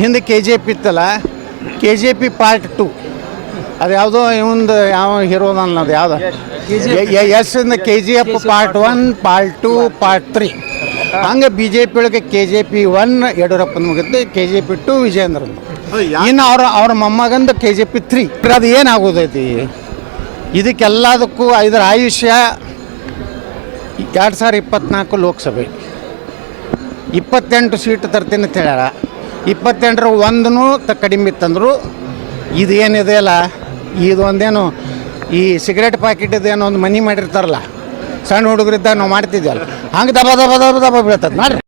ಹಿಂದೆ KGF ಇತ್ತಲ್ಲ, KGF part 2 ಅದು ಯಾವುದೋ ಇವಂದು ಯಾವ ಹೀರೋದನ್ನ ಅದು ಯಾವ್ದು ಎಸ್ ಇಂದ KGF ಪಾರ್ಟ್ 1 ಪಾರ್ಟ್ 2 ಪಾರ್ಟ್ 3 ಹಂಗೆ BJP ಒಳಗೆ KGF 1 ಯಡಿಯೂರಪ್ಪನ ಮುಗಿದ್ದು, KGF 2 ವಿಜಯೇಂದ್ರನ್, ಇನ್ನು ಅವ್ರ ಮೊಮ್ಮಗಂದು KGF 3. ಅದು ಏನಾಗೋದೈತಿ ಇದಕ್ಕೆಲ್ಲದಕ್ಕೂ ಇದರ ಆಯುಷ್ಯ 2024 ಲೋಕಸಭೆ 28 ಸೀಟ್ ತರ್ತೀನಿ ಅಂತ ಹೇಳ್ಯಾರ. 28ರ ಒಂದೂ ಕಡಿಮೆ ಇತ್ತಂದ್ರು ಇದು ಏನಿದೆ ಅಲ್ಲ, ಇದು ಒಂದೇನು ಈ ಸಿಗರೇಟ್ ಪ್ಯಾಕೆಟ್ದೇನೋ ಒಂದು ಮನಿ ಮಾಡಿರ್ತಾರಲ್ಲ, ಸಣ್ಣ ಹುಡುಗರಿದ್ದಾಗ ನಾವು ಮಾಡ್ತಿದ್ವಲ್ಲ, ಹಂಗೆ ದಬ ದಬ ದಬ ದಬ ಬೀಳ್ತದೆ ಮಾಡ್ರಿ.